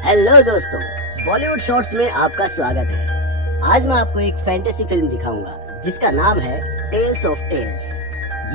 Hello दोस्तों, Bollywood shorts में आपका स्वागत है। आज मैं आपको एक फैंटेसी फिल्म दिखाऊंगा जिसका नाम है टेल्स ऑफ टेल्स।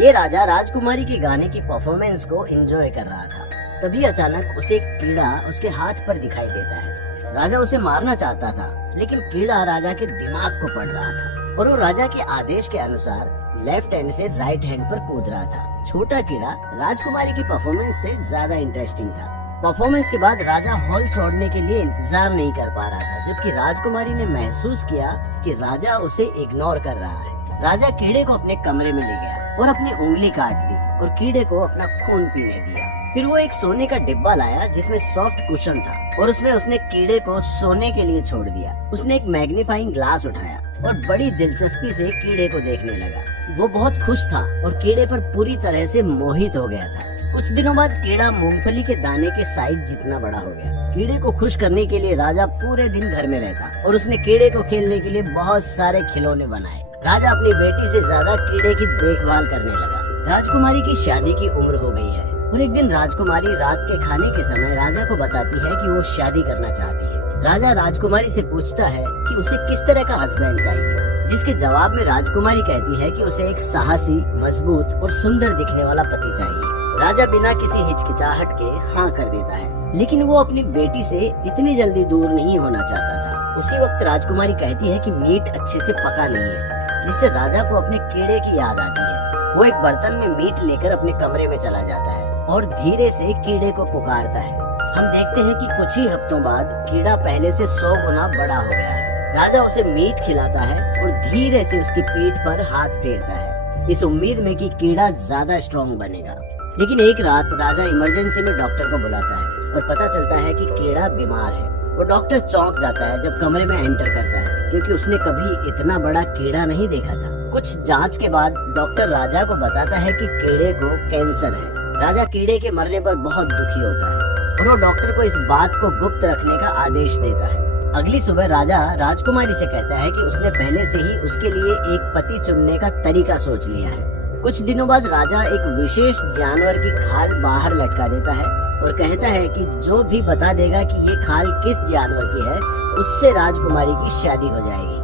ये राजा राजकुमारी के गाने की परफॉर्मेंस को एंजॉय कर रहा था। तभी अचानक उसे एक कीड़ा उसके हाथ पर दिखाई देता है। राजा उसे मारना चाहता था, लेकिन कीड़ा राजा के दिमाग को पड़ रहा था और वो राजा के आदेश के अनुसार लेफ्ट हैंड से राइट हैंड पर कूद रहा था। छोटा कीड़ा राजकुमारी की परफॉर्मेंस से ज्यादा इंटरेस्टिंग था। परफॉर्मेंस के बाद राजा हॉल छोड़ने के लिए इंतजार नहीं कर पा रहा था, जबकि राजकुमारी ने महसूस किया कि राजा उसे इग्नोर कर रहा है। राजा कीड़े को अपने कमरे में ले गया और अपनी उंगली काट दी और कीड़े को अपना खून पीने दिया। फिर वो एक सोने का डिब्बा लाया जिसमें सॉफ्ट कुशन था और उसमें उसने कीड़े को सोने के लिए छोड़ दिया। उसने एक मैग्नीफाइंग ग्लास उठाया और बड़ी दिलचस्पी से कीड़े को देखने लगा। वो बहुत खुश था और कीड़े पर पूरी तरह से मोहित हो गया था। कुछ दिनों बाद कीड़ा मूंगफली के दाने के साइज जितना बड़ा हो गया। कीड़े को खुश करने के लिए राजा पूरे दिन घर में रहता और उसने कीड़े को खेलने के लिए बहुत सारे खिलौने बनाए। राजा अपनी बेटी से ज्यादा कीड़े की देखभाल करने लगा। राजकुमारी की शादी की उम्र हो गई है और एक दिन राजकुमारी रात के खाने के समय राजा को बताती है कि वो शादी करना चाहती है। राजा राजकुमारी से पूछता है कि उसे किस तरह का हस्बैंड चाहिए, जिसके जवाब में राजकुमारी कहती है कि उसे एक साहसी, मजबूत और सुंदर दिखने वाला पति चाहिए। राजा बिना किसी हिचकिचाहट के हाँ कर देता है, लेकिन वो अपनी बेटी से इतनी जल्दी दूर नहीं होना चाहता था। उसी वक्त राजकुमारी कहती है कि मीट अच्छे से पका नहीं है, जिससे राजा को अपने कीड़े की याद आती है। वो एक बर्तन में मीट लेकर अपने कमरे में चला जाता है और धीरे से कीड़े को पुकारता है। हम देखते हैं कि कुछ ही हफ्तों बाद कीड़ा पहले से 100 गुना बड़ा हो गया है। राजा उसे मीट खिलाता है और धीरे से उसकी पीठ पर हाथ फेरता है, इस उम्मीद में कि कीड़ा ज्यादा स्ट्रॉन्ग बनेगा। लेकिन एक रात राजा इमरजेंसी में डॉक्टर को बुलाता है और पता चलता है कि कीड़ा बीमार है। वो डॉक्टर चौंक जाता है जब कमरे में एंटर करता है, क्योंकि उसने कभी इतना बड़ा कीड़ा नहीं देखा था। कुछ जांच के बाद डॉक्टर राजा को बताता है कि कीड़े को कैंसर है। राजा कीड़े के मरने पर बहुत दुखी होता है और वो डॉक्टर को इस बात को गुप्त रखने का आदेश देता है। अगली सुबह राजा राजकुमारी से कहता है कि उसने पहले से ही उसके लिए एक पति चुनने का तरीका सोच लिया है। कुछ दिनों बाद राजा एक विशेष जानवर की खाल बाहर लटका देता है और कहता है कि जो भी बता देगा कि ये खाल किस जानवर की है, उससे राजकुमारी की शादी हो जाएगी।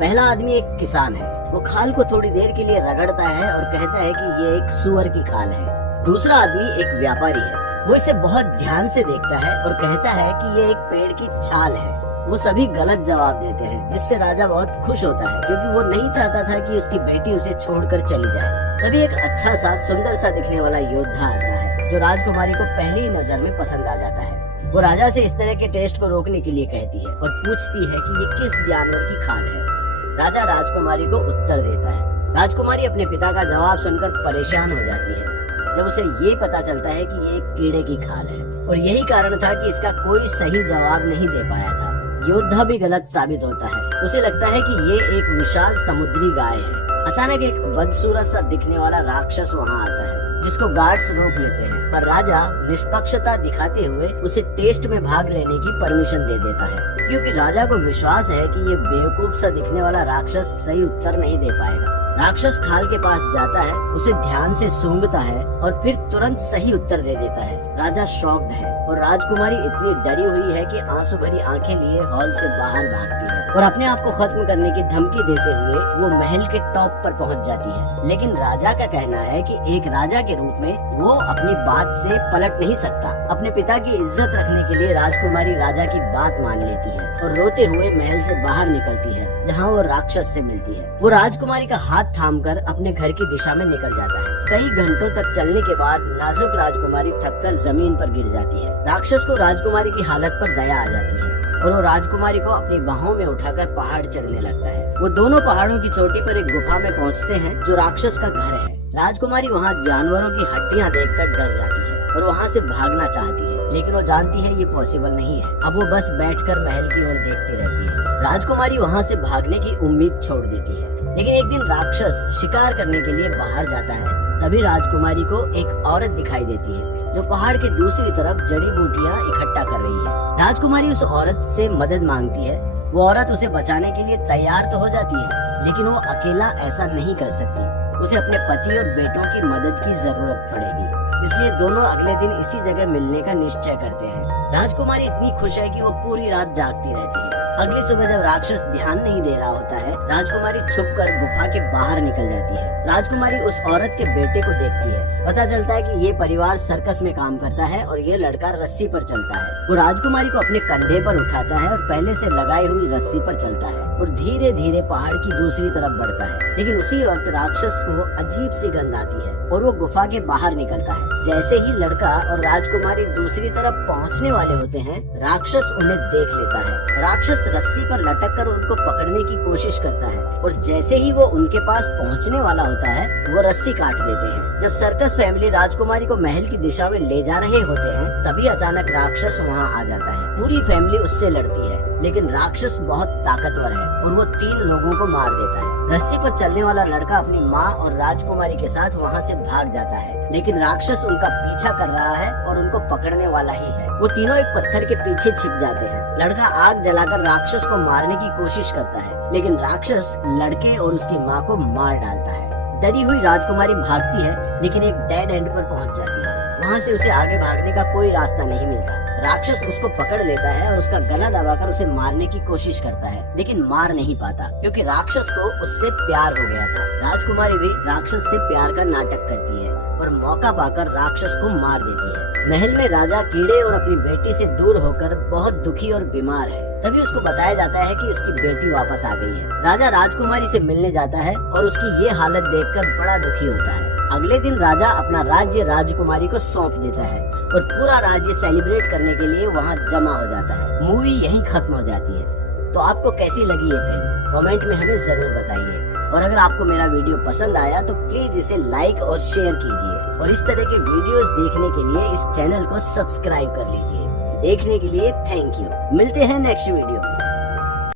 पहला आदमी एक किसान है। वो खाल को थोड़ी देर के लिए रगड़ता है और कहता है कि ये एक सुअर की खाल है। दूसरा आदमी एक व्यापारी है। वो इसे बहुत ध्यान से देखता है और कहता है कि ये एक पेड़ की छाल है। वो सभी गलत जवाब देते हैं, जिससे राजा बहुत खुश होता है, क्योंकि वो नहीं चाहता था कि उसकी बेटी उसे छोड़कर चली जाए। तभी एक अच्छा सा, सुंदर सा दिखने वाला योद्धा आता है, जो राजकुमारी को पहली नजर में पसंद आ जाता है। वो राजा से इस तरह के टेस्ट को रोकने के लिए कहती है और पूछती है कि ये किस जानवर की खाल है। राजा राजकुमारी को उत्तर देता है। राजकुमारी अपने पिता का जवाब सुनकर परेशान हो जाती है जब उसे ये पता चलता है कि ये एक कीड़े की खाल है, और यही कारण था कि इसका कोई सही जवाब नहीं दे पाया था। योद्धा भी गलत साबित होता है। उसे लगता है कि ये एक विशाल समुद्री गाय है। अचानक एक बदसूरत सा दिखने वाला राक्षस वहाँ आता है, जिसको गार्ड्स रोक लेते हैं, पर राजा निष्पक्षता दिखाते हुए उसे टेस्ट में भाग लेने की परमिशन दे देता है, क्योंकि राजा को विश्वास है कि ये बेवकूफ सा दिखने वाला राक्षस सही उत्तर नहीं दे पाएगा। राक्षस खाल के पास जाता है, उसे ध्यान से सूंघता है और फिर तुरंत सही उत्तर दे देता है। राजा शॉक्ड है और राजकुमारी इतनी डरी हुई है कि आंसू भरी आंखें लिए हॉल से बाहर भागती है और अपने आप को खत्म करने की धमकी देते हुए वो महल के टॉप पर पहुंच जाती है। लेकिन राजा का कहना है कि एक राजा के रूप में वो अपनी बात से पलट नहीं सकता। अपने पिता की इज्जत रखने के लिए राजकुमारी राजा की बात मान लेती है और रोते हुए महल से बाहर निकलती है, जहाँ वो राक्षस से मिलती है। वो राजकुमारी का हाथ थामकर अपने घर की दिशा में निकल जाता है। कई घंटों तक चलने के बाद नाजुक राजकुमारी थककर जमीन पर गिर जाती है। राक्षस को राजकुमारी की हालत पर दया आ जाती है और वो राजकुमारी को अपनी बाहों में उठाकर पहाड़ चढ़ने लगता है। वो दोनों पहाड़ों की चोटी पर एक गुफा में पहुंचते हैं, जो राक्षस का घर है। राजकुमारी वहाँ जानवरों की हड्डियाँ देखकर डर जाती है और वहाँ से भागना चाहती है, लेकिन वो जानती है ये पॉसिबल नहीं है। अब वो बस बैठकर महल की ओर देखती रहती है। राजकुमारी वहाँ से भागने की उम्मीद छोड़ देती है, लेकिन एक दिन राक्षस शिकार करने के लिए बाहर जाता है। तभी राजकुमारी को एक औरत दिखाई देती है, जो पहाड़ के दूसरी तरफ जड़ी बूटियाँ इकट्ठा कर रही है। राजकुमारी उस औरत से मदद मांगती है। वो औरत उसे बचाने के लिए तैयार तो हो जाती है, लेकिन वो अकेला ऐसा नहीं कर सकती। उसे अपने पति और बेटों की मदद की जरूरत पड़ेगी, इसलिए दोनों अगले दिन इसी जगह मिलने का निश्चय करते हैं। राजकुमारी इतनी खुश है कि वो पूरी रात जागती रहती है। अगली सुबह जब राक्षस ध्यान नहीं दे रहा होता है, राजकुमारी छुपकर गुफा के बाहर निकल जाती है। राजकुमारी उस औरत के बेटे को देखती है। पता चलता है कि ये परिवार सर्कस में काम करता है और ये लड़का रस्सी पर चलता है। वो राजकुमारी को अपने कंधे पर उठाता है और पहले से लगाई हुई रस्सी पर चलता है और धीरे धीरे पहाड़ की दूसरी तरफ बढ़ता है। लेकिन उसी वक्त राक्षस को अजीब सी गंध आती है और वो गुफा के बाहर निकलता है। जैसे ही लड़का और राजकुमारी दूसरी तरफ पहुंचने वाले होते हैं, राक्षस उन्हें देख लेता है। राक्षस रस्सी पर लटक कर उनको पकड़ने की कोशिश करता है और जैसे ही वो उनके पास पहुंचने वाला होता है, वो रस्सी काट देते हैं। जब सर्कस फैमिली राजकुमारी को महल की दिशा में ले जा रहे होते हैं, तभी अचानक राक्षस वहाँ आ जाता है। पूरी फैमिली उससे लड़ती है, लेकिन राक्षस बहुत ताकतवर है और वो 3 लोगों को मार देता है। रस्सी पर चलने वाला लड़का अपनी माँ और राजकुमारी के साथ वहाँ से भाग जाता है, लेकिन राक्षस उनका पीछा कर रहा है और उनको पकड़ने वाला ही है। वो तीनों एक पत्थर के पीछे छिप जाते हैं। लड़का आग जलाकर राक्षस को मारने की कोशिश करता है, लेकिन राक्षस लड़के और उसकी माँ को मार डालता है। डरी हुई राजकुमारी भागती है, लेकिन एक डेड एंड पर पहुंच जाती है। वहाँ से उसे आगे भागने का कोई रास्ता नहीं मिलता। राक्षस उसको पकड़ लेता है और उसका गला दबाकर उसे मारने की कोशिश करता है, लेकिन मार नहीं पाता क्योंकि राक्षस को उससे प्यार हो गया था। राजकुमारी भी राक्षस से प्यार का नाटक करती है और मौका पाकर राक्षस को मार देती है। महल में राजा कीड़े और अपनी बेटी से दूर होकर बहुत दुखी और बीमार है। तभी उसको बताया जाता है कि उसकी बेटी वापस आ गई है। राजा राजकुमारी से मिलने जाता है और उसकी ये हालत देखकर बड़ा दुखी होता है। अगले दिन राजा अपना राज्य राजकुमारी को सौंप देता है और पूरा राज्य सेलिब्रेट करने के लिए वहाँ जमा हो जाता है। मूवी यहीं खत्म हो जाती है। तो आपको कैसी लगी ये फिल्म, कमेंट में हमें जरूर बताइए। और अगर आपको मेरा वीडियो पसंद आया तो प्लीज इसे लाइक और शेयर कीजिए और इस तरह के वीडियोस देखने के लिए इस चैनल को सब्सक्राइब कर लीजिए। देखने के लिए थैंक यू। मिलते हैं नेक्स्ट वीडियो में।